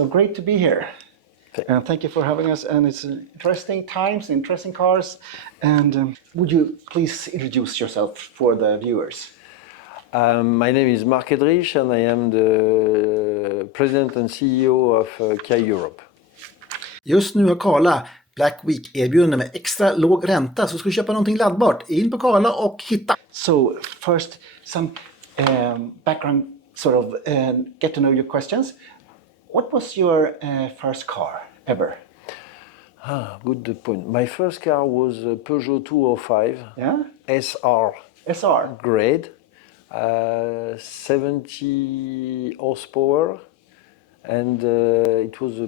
So great to be here. And thank you for having us. And it's interesting times, interesting cars. And would you please introduce yourself for the viewers? My name is Marc Hedrich and I am the President and CEO of Kia Europe. Just nu har Carla Black Week-erbjudande med extra låg ränta, så ska du köpa någonting laddbart. In på Carla och hitta. So first, some background, sort of get to know your questions. What was your first car ever? Good point. My first car was a Peugeot 205 SR. SR. Grade, 70 horsepower, and it was a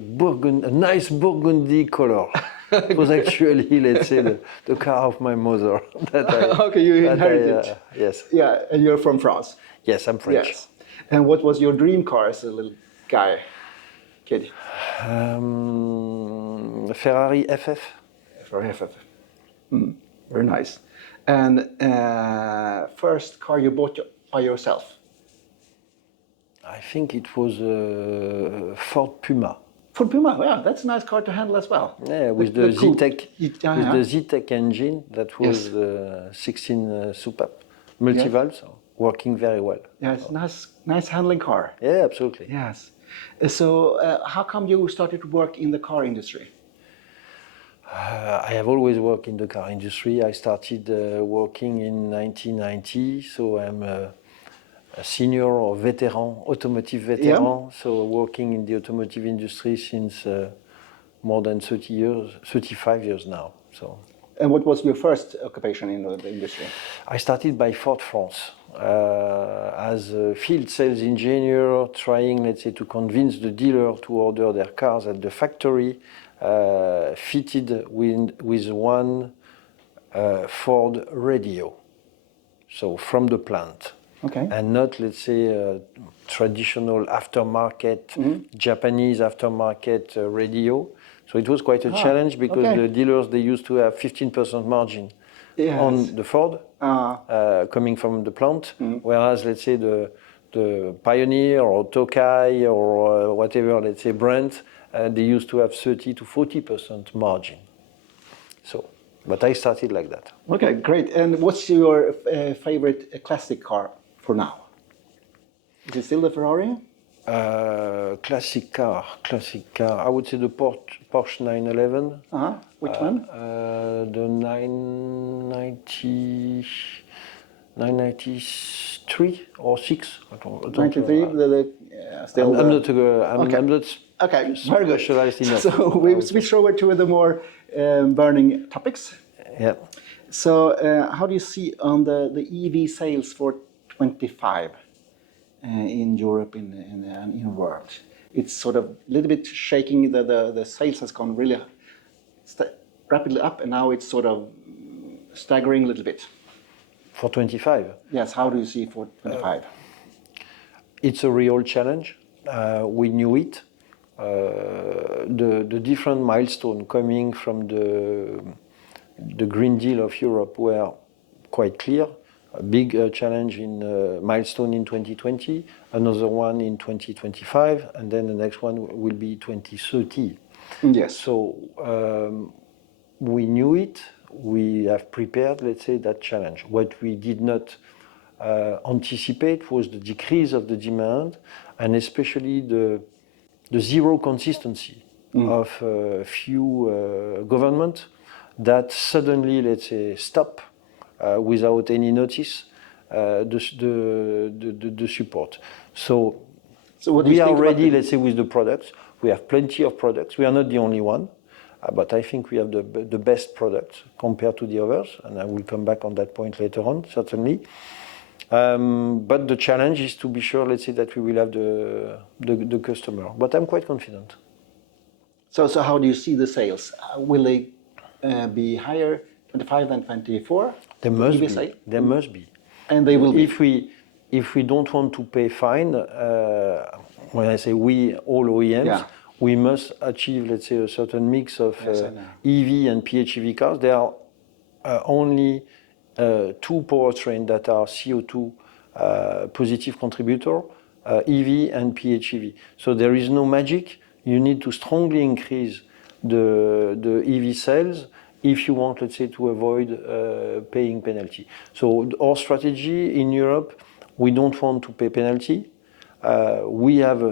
nice burgundy color. It was actually, let's say, the car of my mother. Okay, you inherited. Yes. Yeah, and you're from France. Yes, I'm French. Yes. And what was your dream car as a little kid? Ferrari FF. Ferrari FF. Very nice. And first car you bought by yourself? I think it was Ford Puma. Ford Puma, yeah, that's a nice car to handle as well. Yeah, with the Z-Tech, the Z-Tech engine that was 16 Soupape, multi-valve, so working very well. Yeah, it's nice handling car. Yeah, absolutely. Yes. So how come you started to work in the car industry? I have always worked in the car industry. I started working in 1990, so I'm a senior or veteran, automotive veteran, so working in the automotive industry since more than 35 years now. So. And what was your first occupation in the industry? I started by Ford France as a field sales engineer, trying, let's say, to convince the dealer to order their cars at the factory, fitted with one Ford radio, so from the plant. Okay. And not, let's say, traditional aftermarket, Japanese aftermarket radio. So it was quite a challenge because the dealers, they used to have 15% margin on the Ford coming from the plant, whereas, let's say, the Pioneer or Tokai or whatever, let's say, brand, they used to have 30 to 40% margin. So, but I started like that. Okay, great. And what's your favorite classic car for now? Is it still the Ferrari? Classic car. I would say the Porsche 911. Which one? The 993 or 6. I don't 93. Still. I'm not Okay, very good. specialized enough. So we switch over to the more burning topics. Yeah. So how do you see on the EV sales for 25 in Europe, in the world? It's sort of a little bit shaking. The sales has gone really rapidly up, and now it's sort of staggering a little bit. For 25? Yes, how do you see for 25? It's a real challenge. We knew it. The different milestones coming from the Green Deal of Europe were quite clear. A big challenge in milestone in 2020, another one in 2025, and then the next one will be 2030. Yes. So we knew it. We have prepared, let's say, that challenge. What we did not anticipate was the decrease of the demand, and especially the zero consistency of few governments that suddenly, let's say, stop without any notice the support. So we are ready, let's say, with the products. We have plenty of products. We are not the only one, but I think we have the best products compared to the others, and I will come back on that point later on, certainly. But the challenge is to be sure, let's say, that we will have the customer. But I'm quite confident. So how do you see the sales? Will they be higher 25 than 24? There must be. There must be. And they will be. If we don't want to pay fine, when I say we, all OEMs, we must achieve, let's say, a certain mix of EV and PHEV cars. There are only two powertrains that are CO2 positive contributor, EV and PHEV. So there is no magic. you need to strongly increase the EV sales if you want, let's say, to avoid paying penalty. So our strategy in Europe, we don't want to pay penalty. We have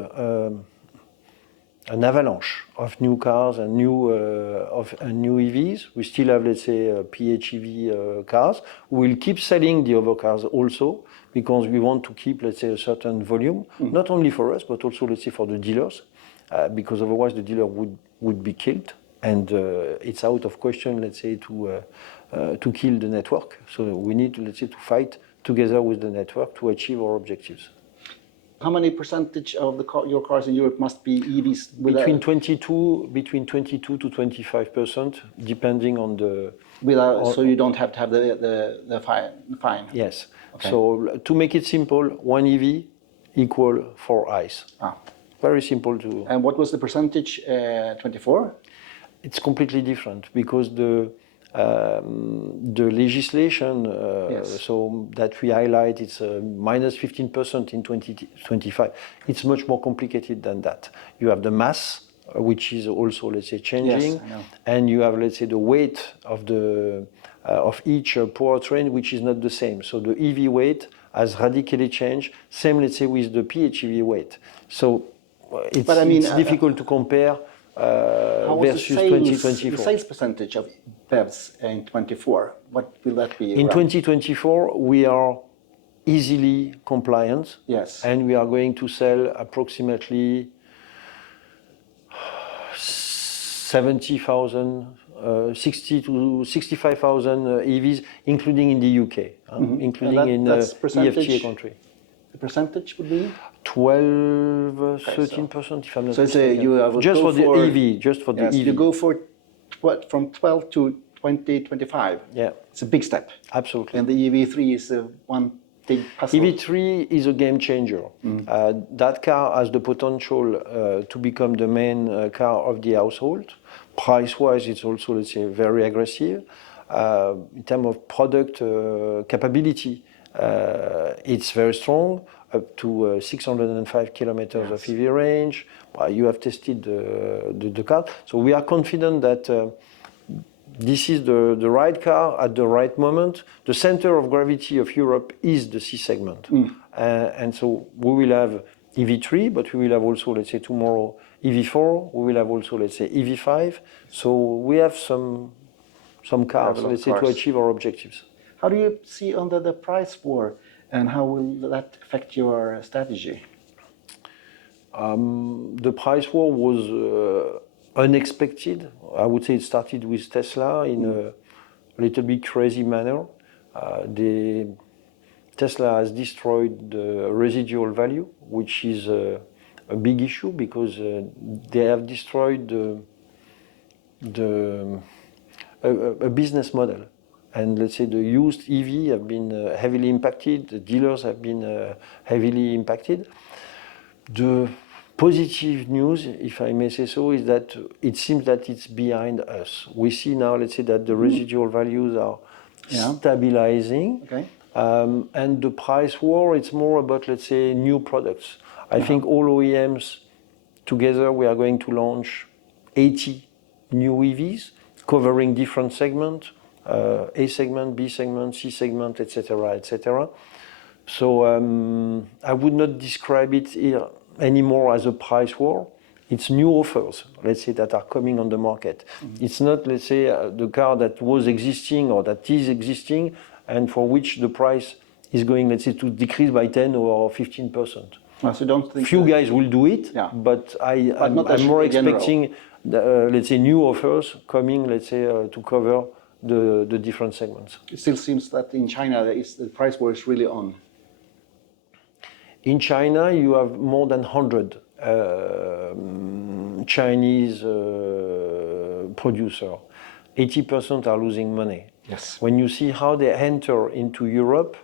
an avalanche of new cars and new EVs. We still have, let's say, PHEV cars. We'll keep selling the other cars also because we want to keep, let's say, a certain volume, not only for us, but also, let's say, for the dealers, because otherwise the dealer would be killed. And it's out of question, let's say, to kill the network. So we need, let's say, to fight together with the network to achieve our objectives. How many percentage of your cars in Europe must be EVs? Between 22 to 25%, depending on the. So you don't have to have the fine. Yes. Okay. So to make it simple, one EV equal 4 ICE. Very simple to. And what was the percentage? 24. It's completely different because the legislation, so that we highlight, it's minus 15% in 2025. It's much more complicated than that. You have the mass, which is also, let's say, changing, yes, I know. and you have, let's say, the weight of each powertrain, which is not the same. So the EV weight has radically changed. Same, let's say, with the PHEV weight. So it's difficult to compare. How was versus the 2024. The sales percentage of BEVs in 24? What will that be? In 2024, we are easily compliant. Yes. And we are going to sell approximately 70,000, 60 to 65,000 EVs, including in the UK, including in EFTA country. The percentage would be? 12, 13%, if I'm not mistaken. So you have just for the EV, just for the EV. You go for what, from 12 to 2025. Yeah. It's a big step. Absolutely. And the EV3 is one big puzzle. EV3 is a game changer. That car has the potential to become the main car of the household. Price-wise, it's also, let's say, very aggressive. In terms of product capability, it's very strong, up to 605 kilometers of EV range. You have tested the car. So we are confident that this is the right car at the right moment. The center of gravity of Europe is the C segment. And so we will have EV3, but we will have also, let's say, tomorrow EV4. We will have also, let's say, EV5. So we have some cars, let's say, to achieve our objectives. How do you see under the price war, and how will that affect your strategy? The price war was unexpected. I would say it started with Tesla in a little bit crazy manner. Tesla has destroyed the residual value, which is a big issue because they have destroyed a business model. And let's say the used EV have been heavily impacted, the dealers have been heavily impacted. The positive news, if I may say so, is that it seems that it's behind us. We see now, let's say, that the residual values are stabilizing. Okay. And the price war, it's more about, let's say, new products. I think all OEMs together, we are going to launch 80 new EVs covering different segments. A segment, B segment, C segment, etc., etc. So I would not describe it here anymore as a price war. It's new offers, let's say, that are coming on the market. It's not, let's say, the car that was existing or that is existing and for which the price is going, let's say, to decrease by 10 or 15%. So don't think few guys will do it, but I'm more expecting, let's say, new offers coming, let's say, to cover the different segments. It still seems that in China the price war is really on. In China, you have more than 100 Chinese producers. 80% are losing money. Yes. When you see how they enter into Europe,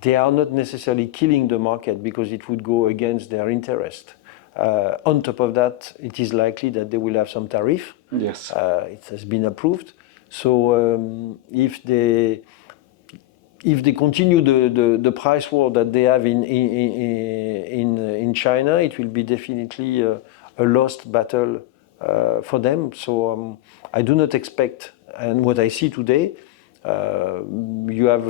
they are not necessarily killing the market because it would go against their interest. On top of that, it is likely that they will have some tariff. Yes. It has been approved. So if they if they continue the price war that they have in China, it will be definitely a lost battle for them. So I do not expect, and what I see today, you have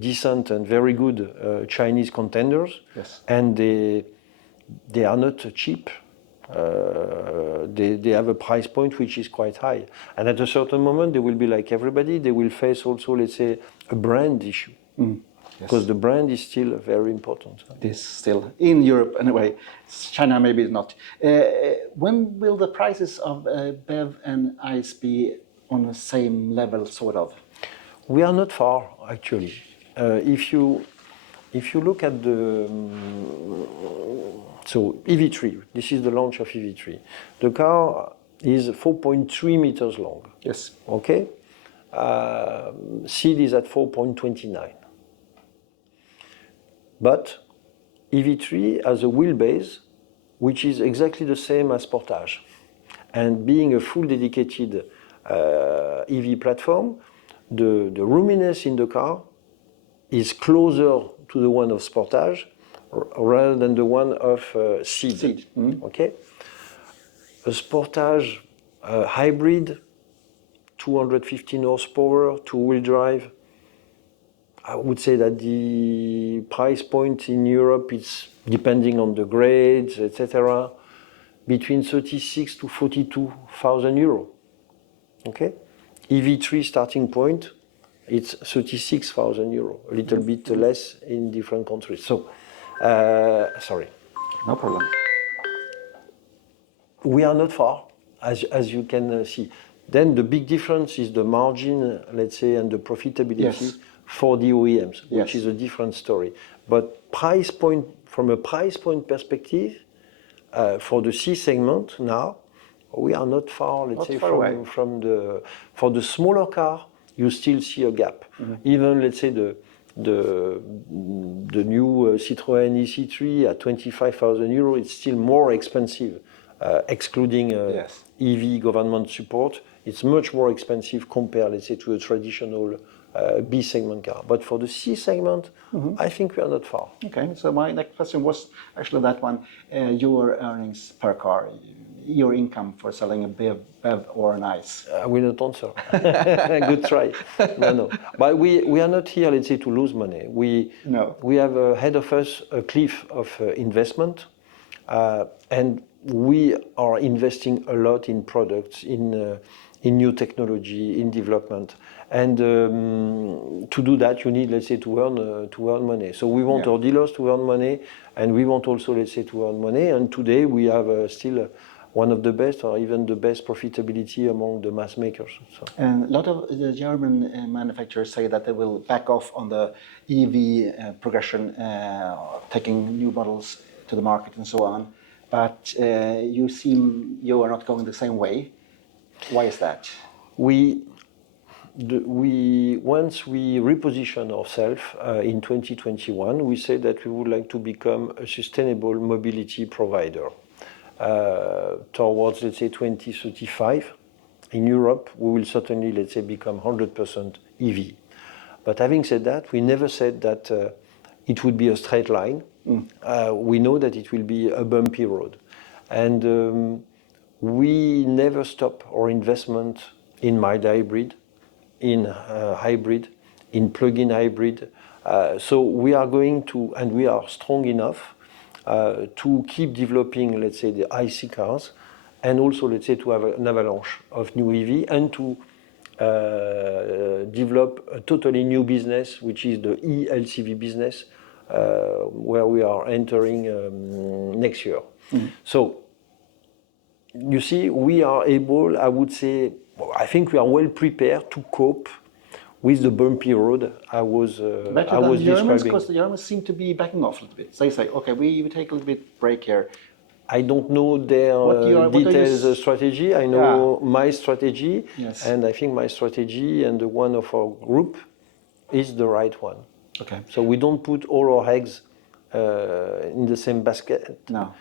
decent and very good Chinese contenders, Yes. and they are not cheap. They have a price point which is quite high, and at a certain moment they will be like everybody. They will face also, let's say, a brand issue, because the brand is still very important. It is still in Europe anyway. China maybe not. When will the prices of BEV and ICE be on the same level, sort of? We are not far, actually. If you look at the so EV3, this is the launch of EV3. The car is 4.3 meters long. Yes. Okay. Seat is at 4.29. But EV3 has a wheelbase which is exactly the same as Sportage. And being a full dedicated EV platform, the roominess in the car is closer to the one of Sportage rather than the one of Seat. Okay? A Sportage hybrid, 215 horsepower, two-wheel drive. I would say that the price point in Europe is, depending on the grades, etc., between 36 to 42,000 euro. Okay? EV3 starting point, it's 36,000 euro, a little bit less in different countries. So, sorry. No problem. We are not far, as you can see. Then the big difference is the margin, let's say, and the profitability for the OEMs, which is a different story. But price point, from a price point perspective, for the C segment now, we are not far, let's say, from the. For the smaller car, you still see a gap. Even, let's say, the new Citroën EC3 at 25,000 euro, it's still more expensive, excluding EV government support. It's much more expensive compared, let's say, to a traditional B segment car. But for the C segment, I think we are not far. Okay, so my next question was actually that one. Your earnings per car, your income for selling a BEV or an ICE? I will not answer. Good try. No. But we are not here, let's say, to lose money. We have ahead of us a cliff of investment, and we are investing a lot in products, in new technology, in development. And to do that, you need, let's say, to earn money. So we want our dealers to earn money, and we want also, let's say, to earn money. And today we have still one of the best, or even the best profitability among the mass makers. So. And a lot of the German manufacturers say that they will back off on the EV progression, taking new models to the market and so on. But you seem you are not going the same way. Why is that? Once we reposition ourselves in 2021, we said that we would like to become a sustainable mobility provider. Towards, let's say, 2035, in Europe, we will certainly, let's say, become 100% EV. But having said that, we never said that it would be a straight line. We know that it will be a bumpy road. And we never stop our investment in mild hybrid, in hybrid, in plug-in hybrid. So we are going to, and we are strong enough to keep developing, let's say, the IC cars, and also, let's say, to have an avalanche of new EV, and to develop a totally new business, which is the e-LCV business, where we are entering next year. So you see, we are able, I would say, I think we are well prepared to cope with the bumpy road I was describing. Because the Germans seem to be backing off a little bit. So they say, okay, we take a little bit break here. I don't know their detailed strategy. I know my strategy, and I think my strategy and the one of our group is the right one. Okay. So we don't put all our eggs in the same basket. No.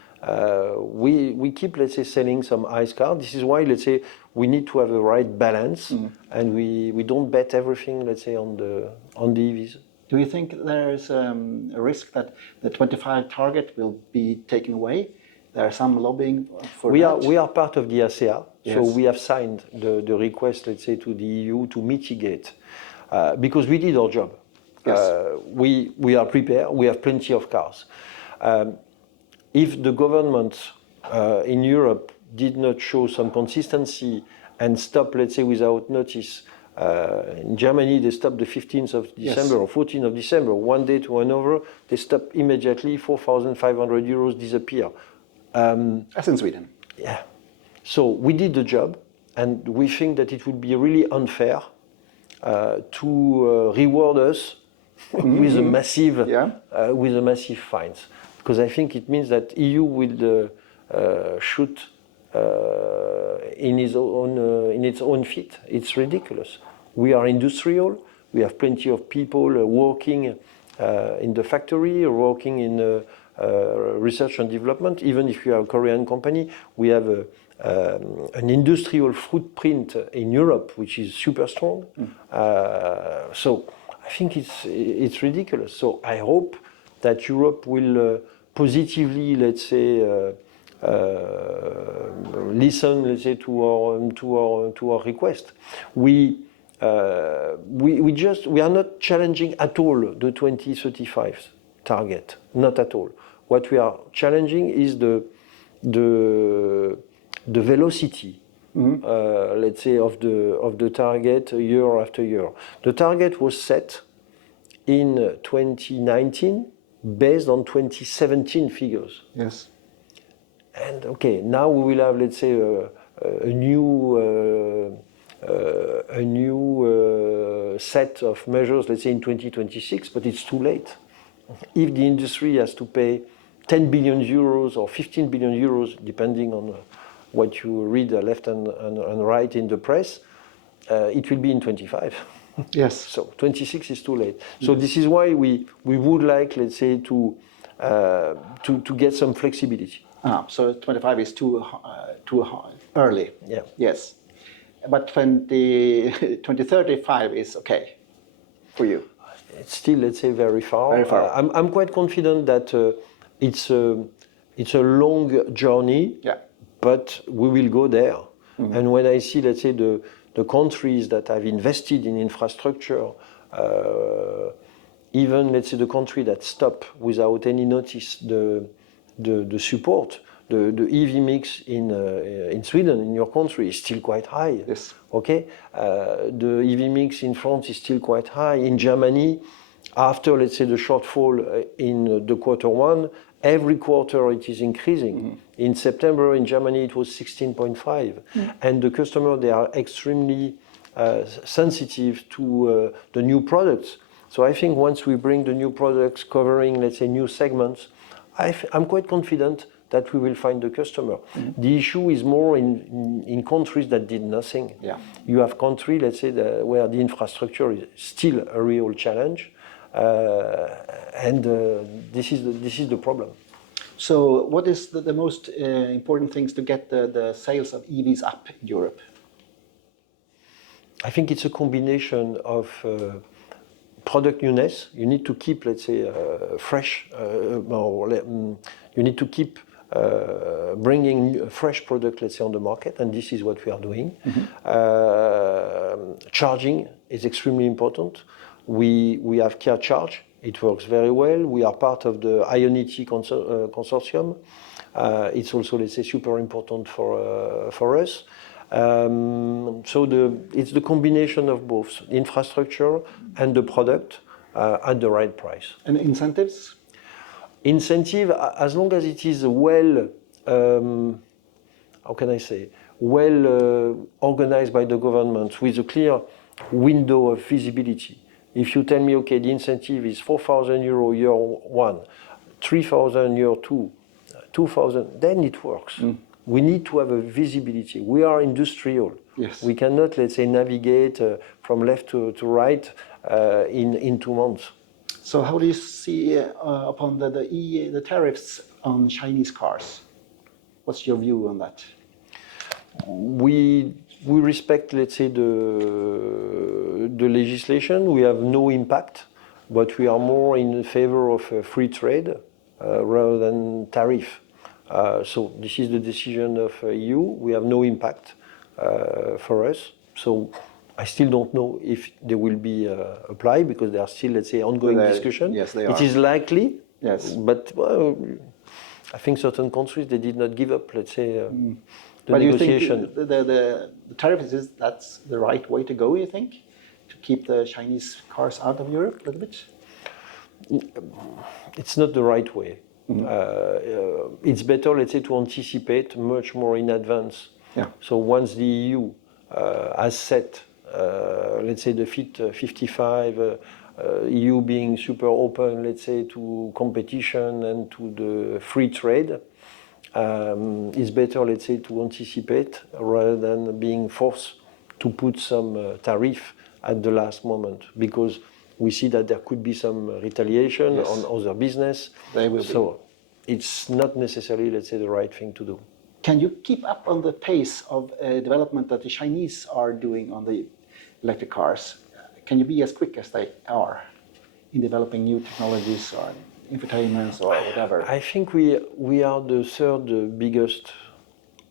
We keep, let's say, selling some ICE cars. This is why, let's say, we need to have the right balance, and we don't bet everything, let's say, on the EVs. Do you think there is a risk that the 25 target will be taken away? There are some lobbying for that. We are part of the ASEA, so Yes. we have signed the request, let's say, to the EU to mitigate, because we did our job. Yes. We are prepared. We have plenty of cars. If the government in Europe did not show some consistency and stop, let's say, without notice, in Germany they stopped the 15th of December or 14th of December, one day to another, they stop immediately, 4,500 euros disappear. As in Sweden. Yeah. So we did the job, and we think that it would be really unfair to reward us with a massive fines, because I think it means that EU will shoot in its own feet. It's ridiculous. We are industrial. We have plenty of people working in the factory, working in research and development. Even if you are a Korean company, we have an industrial footprint in Europe, which is super strong. So I think it's ridiculous. So I hope that Europe will positively, let's say, listen, let's say, to our request. We are not challenging at all the 2035 target, not at all. What we are challenging is the velocity, let's say, of the target year after year. The target was set in 2019 based on 2017 figures. Yes. And okay, now we will have, let's say, a new set of measures, let's say in 2026, but it's too late. If the industry has to pay 10 billion euros or 15 billion euros, depending on what you read left and right in the press, it will be in 25. Yes. So 26 is too late. So this is why we would like, let's say, to get some flexibility. So 25 is too early. Yeah. Yes. But 2035 is okay for you. It's still, let's say, very far. Very far. I'm quite confident that it's a long journey, but we will go there. And when I see, let's say, the countries that have invested in infrastructure, even, let's say, the country that stop without any notice the support, the EV mix in Sweden, in your country, is still quite high. Yes. Okay. The EV mix in France is still quite high. In Germany, after, let's say, the shortfall in the Q1, every quarter it is increasing. In September in Germany it was 16.5, and the customer, they are extremely sensitive to the new products. So I think once we bring the new products covering, let's say, new segments, I'm quite confident that we will find the customer. The issue is more in countries that did nothing. Yeah. You have countries, let's say, where the infrastructure is still a real challenge, and this is the problem. So what is the most important things to get the sales of EVs up in Europe? I think it's a combination of product newness. You need to keep, let's say, fresh. You need to keep bringing fresh product, let's say, on the market, and this is what we are doing. Charging is extremely important. We have Care Charge. It works very well. We are part of the IONITY consortium. It's also, let's say, super important for us. So it's the combination of both infrastructure and the product at the right price. And incentives? Incentive, as long as it is well, how can I say, well organized by the government with a clear window of visibility. If you tell me, okay, the incentive is 4,000 euro year one, 3,000 year two, 2,000, then it works. We need to have a visibility. We are industrial. Yes. We cannot, let's say, navigate from left to right in 2 months. So how do you see upon the tariffs on Chinese cars? What's your view on that? We respect, let's say, the legislation. We have no impact. but we are more in favor of free trade rather than tariff. So this is the decision of EU. We have no impact for us. So I still don't know if they will be applied because there are still, let's say, ongoing discussion. Yes, they are. It is likely. Yes. But I think certain countries, they did not give up, let's say, the but negotiation. You think the tariff that's the right way to go, you think? To keep the Chinese cars out of Europe a little bit? It's not the right way. It's better, let's say, to anticipate much more in advance. Yeah. So once the EU has set, let's say, the Fit 55, EU being super open, let's say, to competition and to the free trade, it's better, let's say, to anticipate rather than being forced to put some tariff at the last moment, because we see that there could be some retaliation on other business. They will so it's not necessarily, let's say, the right thing to do. Can you keep up on the pace of development that the Chinese are doing on the electric cars? Can you be as quick as they are in developing new technologies or infotainments or whatever? I think we are the third biggest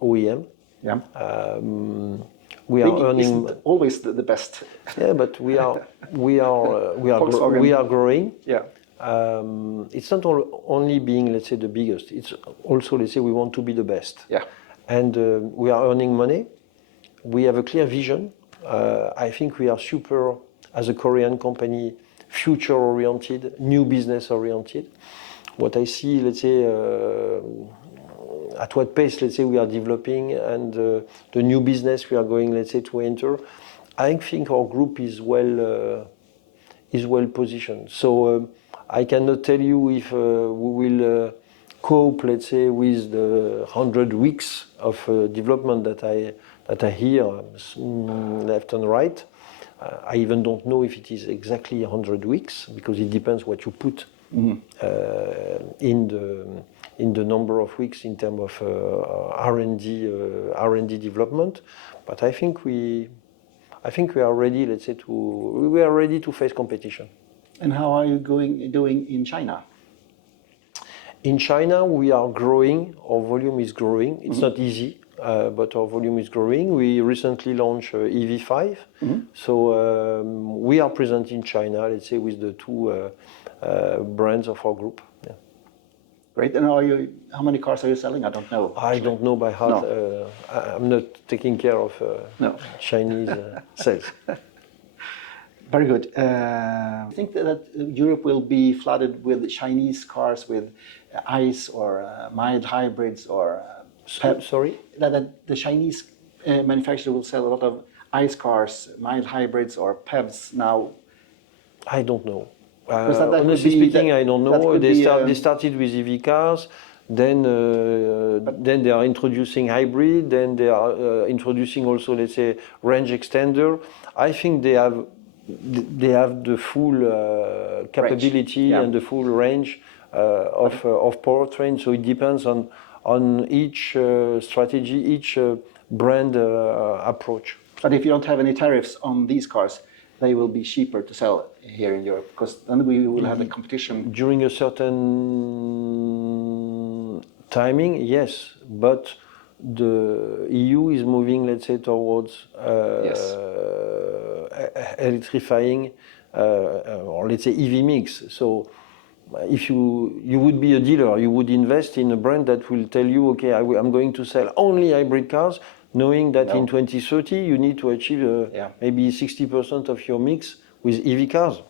OEM. Yeah. We are Big earning isn't always the best. Yeah, but we are growing. Yeah. It's not only being, let's say, the biggest. It's also, let's say, we want to be the best. Yeah. And we are earning money. We have a clear vision. I think we are super, as a Korean company, future-oriented, new business-oriented. What I see, let's say, at what pace, let's say, we are developing and the new business we are going, let's say, to enter, I think our group is well positioned. So I cannot tell you if we will cope, let's say, with the 100 weeks of development that I hear left and right. I even don't know if it is exactly 100 weeks because it depends what you put in the number of weeks in terms of R&D development. But I think we are ready, let's say, we are ready to face competition. And how are you doing in China? In China, we are growing. Our volume is growing. It's not easy, but our volume is growing. We recently launched EV5. So we are present in China, let's say, with the two brands of our group. Yeah. Great. And how many cars are you selling? I don't know. I don't know by heart. No. I'm not taking care of Chinese sales. Very good. I think that Europe will be flooded with Chinese cars with ICE or mild hybrids or... Sorry? That the Chinese manufacturer will sell a lot of ICE cars, mild hybrids or PEVs now. I don't know. Honestly speaking, I don't know. They started with EV cars, then they are introducing hybrid, then they are introducing also, let's say, range extender. I think they have the full capability and the full range of powertrain. So it depends on each strategy, each brand approach. But if you don't have any tariffs on these cars, they will be cheaper to sell here in Europe because then we will have a competition. During a certain timing, yes, but the EU is moving, let's say, towards electrifying or let's say EV mix. So if you would be a dealer, you would invest in a brand that will tell you, okay, I'm going to sell only hybrid cars, knowing that in 2030 you need to achieve maybe 60% of your mix with EV cars.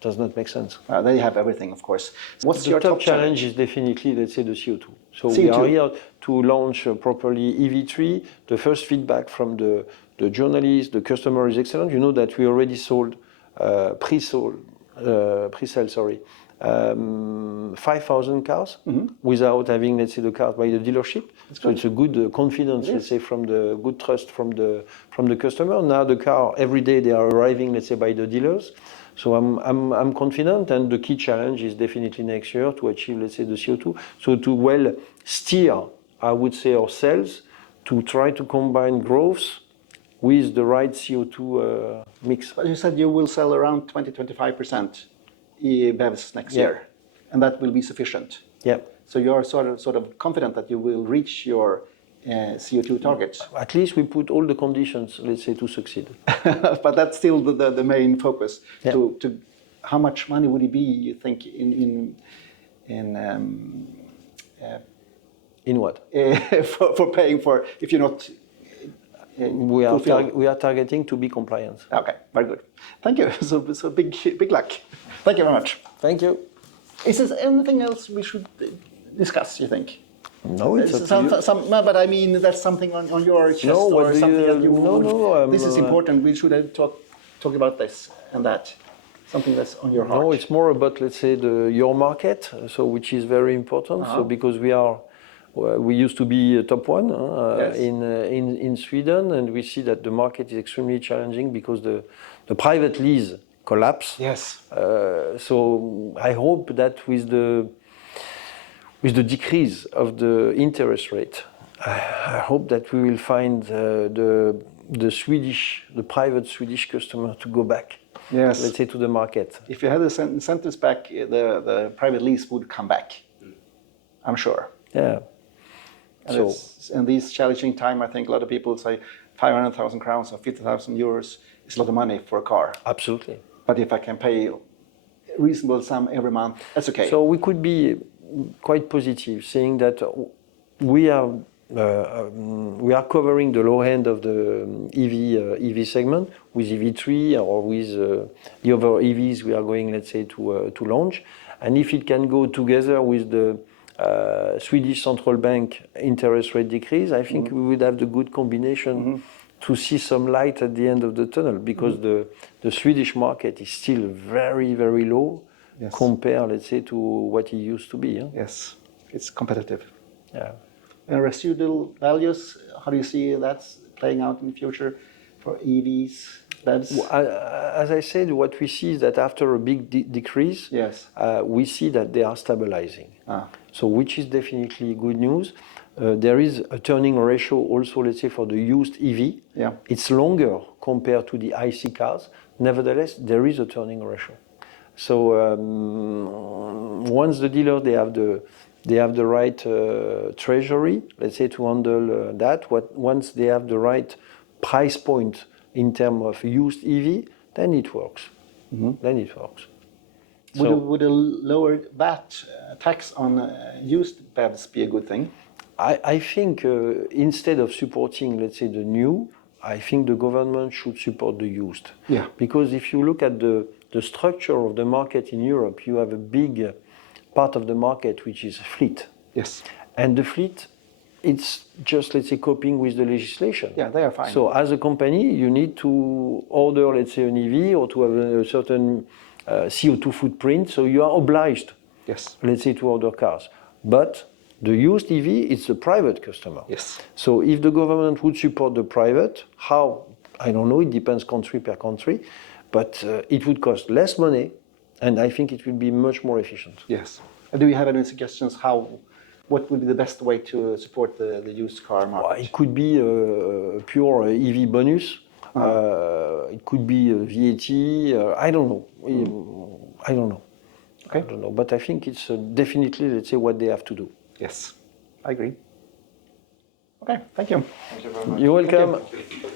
Does not make sense. They have everything, of course. What's the your top challenge? Is definitely, let's say, the CO2. So CO2. We are here to launch properly EV3. The first feedback from the journalists, the customer is excellent. You know that we already sold pre-sale, 5,000 cars without having, let's say, the cars by the dealership. So it's a good confidence, let's say, from the good trust from the customer. Now the car every day they are arriving, let's say, by the dealers. So I'm confident, and the key challenge is definitely next year to achieve, let's say, the CO2. So to well steer, I would say, our sales to try to combine growth with the right CO2 mix. But you said you will sell around 20-25%. BEVs next Yeah. year, and that will be sufficient. Yeah. So you are sort of confident that you will reach your CO2 targets. At least we put all the conditions, let's say, to succeed. But that's still the main focus. Yeah. To how much money would it be, you think, in In what? for paying for if you're not fulfilled? We are targeting to be compliant. Okay, very good. Thank you. So big luck. Thank you very much. Thank you. Is there anything else we should discuss, you think? No, it's up to you. No, but I mean, that's something on your chest No, or what do something you- that you no, would, no, this is important. We should have talk about this and that. Something that's on your heart. No, it's more about, let's say, your market, so which is very important. So because we used to be top one Yes. in Sweden, and we see that the market is extremely challenging because the private lease collapse. Yes. So I hope that with the decrease of the interest rate, I hope that we will find the private Swedish customer to go back. Yes. Let's say to the market. If you had the incentives back, the private lease would come back. I'm sure. Yeah. And in these challenging time, I think a lot of people say 500,000 crowns or 50,000 euros is a lot of money for a car. Absolutely. But if I can pay a reasonable sum every month, that's okay. So we could be quite positive, saying that we are covering the low end of the EV segment with EV3 or with the other EVs we are going, let's say, to launch. And if it can go together with the Swedish central bank interest rate decrease, I think we would have the good combination to see some light at the end of the tunnel, because the Swedish market is still very, very low compared, let's say, to what it used to be. Yes, it's competitive. Yeah. And residual values, how do you see that playing out in the future for EVs? As I said, what we see is that after a big decrease, we see that they are stabilizing. So which is definitely good news. There is a turning ratio also, let's say, for the used EV. Yeah. It's longer compared to the IC cars. Nevertheless, there is a turning ratio. So once the dealer, they have the right treasury, let's say, to handle that. Once they have the right price point in terms of used EV, then it works. Then it works. Would a lower VAT tax on used BEVs be a good thing? I think instead of supporting, let's say, the new, I think the government should support the used. Yeah. Because if you look at the structure of the market in Europe, you have a big part of the market which is fleet. Yes. And the fleet, it's just, let's say, coping with the legislation. Yeah, they are fine. So as a company, you need to order, let's say, an EV or to have a certain CO2 footprint. So you are obliged, let's say, to order cars. But the used EV, it's a private customer. Yes. So if the government would support the private, how? I don't know, it depends country per country, but it would cost less money, and I think it would be much more efficient. Yes. Do you have any suggestions what would be the best way to support the used car market? Well, it could be a pure EV bonus. It could be VAT. I don't know. I don't know. Okay. I don't know. But I think it's definitely, let's say, what they have to do. Yes, I agree. Okay, thank you. Thank you very much. You're welcome. Thank you.